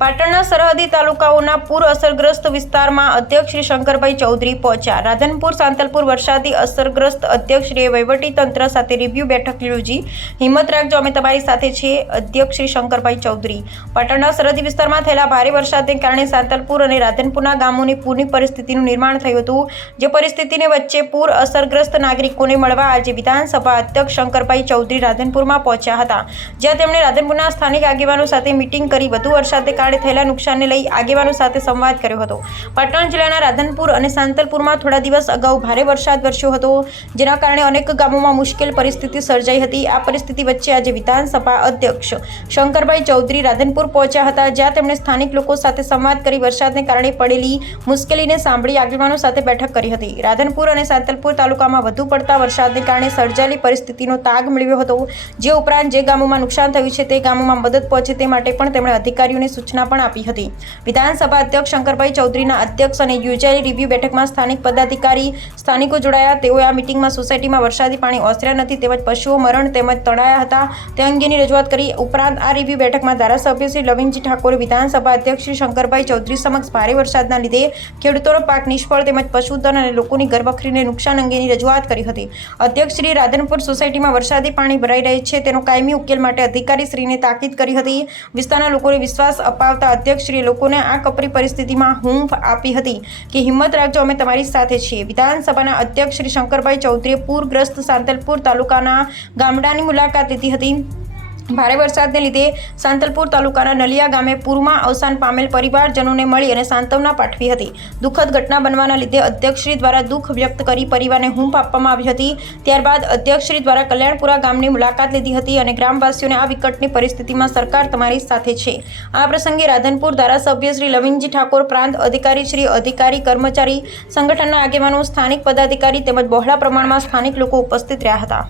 પાટણના સરહદી તાલુકાઓના પૂર અસરગ્રસ્ત વિસ્તારમાં અધ્યક્ષ શ્રી શંકરભાઈ ચૌધરી પહોંચ્યા. રાધનપુર, સાંતલપુર વરસાદી અસરગ્રસ્ત અધ્યક્ષશ્રીએ તંત્ર સાથે રિવ્યુ બેઠક યોજી. હિંમત રાખજો અમે તમારી સાથે છીએ અધ્યક્ષ શ્રી શંકરભાઈ ચૌધરી. પાટણના સરહદી વિસ્તારમાં થયેલા ભારે વરસાદને કારણે સાંતલપુર અને રાધનપુરના ગામોની પૂરની પરિસ્થિતિનું નિર્માણ થયું હતું, જે પરિસ્થિતિને વચ્ચે પૂર અસરગ્રસ્ત નાગરિકોને મળવા આજે વિધાનસભા અધ્યક્ષ શંકરભાઈ ચૌધરી રાધનપુરમાં પહોંચ્યા હતા. જ્યાં તેમણે રાધનપુરના સ્થાનિક આગેવાનો સાથે મિટિંગ કરી વધુ વરસાદને કારણે થયેલા નુકસાનને લઈ આગેવાનો સાથે સંવાદ કર્યો હતો. પાટણ જિલ્લાના રાધનપુર અને સાંતલપુરમાં થોડા દિવસ અગાઉ ભારે વરસાદ વરસ્યો હતો, જેના કારણે અનેક ગામોમાં મુશ્કેલ પરિસ્થિતિ સર્જાઈ હતી. આ પરિસ્થિતિ વચ્ચે આજે વિધાનસભા અધ્યક્ષ શંકરભાઈ ચૌધરી રાધનપુર પહોંચ્યા હતા, જ્યાં તેમણે સ્થાનિક લોકો સાથે સંવાદ કરી વરસાદને કારણે પડેલી મુશ્કેલીને સાંભળી આગેવાનો સાથે બેઠક કરી હતી. રાધનપુર અને સાંતલપુર તાલુકામાં વધુ પડતા વરસાદને કારણે સર્જાયેલી પરિસ્થિતિનો તાગ મેળવ્યો હતો. જે ઉપરાંત જે ગામોમાં નુકસાન થયું છે, તે ગામોમાં મદદ પહોંચે તે માટે પણ તેમણે અધિકારીઓને સૂચના પણ આપી હતી. વિધાનસભા અધ્યક્ષ શંકરભાઈ ચૌધરીના અધ્યક્ષ અને યોજાયેલી રિવ્યુ બેઠકમાં સ્થાનિક પદાધિકારી, સ્થાનિકો જોડાયા. તેઓએ આ મિટિંગમાં સોસાયટીમાં વરસાદી પાણી ઓસર્યા નથી, તેમજ પશુઓ મરણ તેમજ તણાયા હતા. તે અંગેની રજૂઆત કરી. ઉપરાંત આ રિવ્યુ બેઠકમાં ધારાસભ્ય શ્રી લવિનજી ઠાકોરે, વિધાનસભા અધ્યક્ષ શ્રી શંકરભાઈ ચૌધરી સમક્ષ ભારે વરસાદના લીધે ખેડૂતોનો પાક નિષ્ફળ તેમજ પશુધન અને લોકોની ઘરવખરીને નુકસાન અંગેની રજૂઆત કરી હતી. અધ્યક્ષ શ્રી રાધનપુર સોસાયટીમાં વરસાદી પાણી ભરાઈ રહે છે. તેનો કાયમી ઉકેલ માટે અધિકારી શ્રીને તાકીદ કરી હતી. વિસ્તારના લોકોને વિશ્વાસ અપાવતા અધ્યક્ષશ્રીએ લોકોને આ કપરી પરિસ્થિતિમાં હૂંફ આપી હતી કે હિંમત રાખજો, અમે તમારી સાથે છીએ. વિધાનસભાના અધ્યક્ષ શ્રી શંકરભાઈ ચૌધરીએ પૂરગ્રસ્ત સાંતલપુર તાલુકાના ગામડાની મુલાકાત લીધી હતી. ભારે વરસાદને લીધે સાંતલપુર તાલુકાના નલિયા ગામે પૂરમાં અવસાન પામેલ પરિવારજનોને મળી અને સાંત્વના પાઠવી હતી. દુઃખદ ઘટના બનવાના લીધે અધ્યક્ષશ્રી દ્વારા દુઃખ વ્યક્ત કરી પરિવારને હુંફ આપવામાં આવી હતી. ત્યારબાદ અધ્યક્ષશ્રી દ્વારા કલ્યાણપુરા ગામની મુલાકાત લીધી હતી અને ગ્રામવાસીઓને આ વિકટની પરિસ્થિતિમાં સરકાર તમારી સાથે છે. આ પ્રસંગે રાધનપુર ધારાસભ્ય શ્રી લવિનજી ઠાકોર, પ્રાંત અધિકારી શ્રી અધિકારી, કર્મચારી સંગઠનના આગેવાનો, સ્થાનિક પદાધિકારી તેમજ બહોળા પ્રમાણમાં સ્થાનિક લોકો ઉપસ્થિત રહ્યા હતા.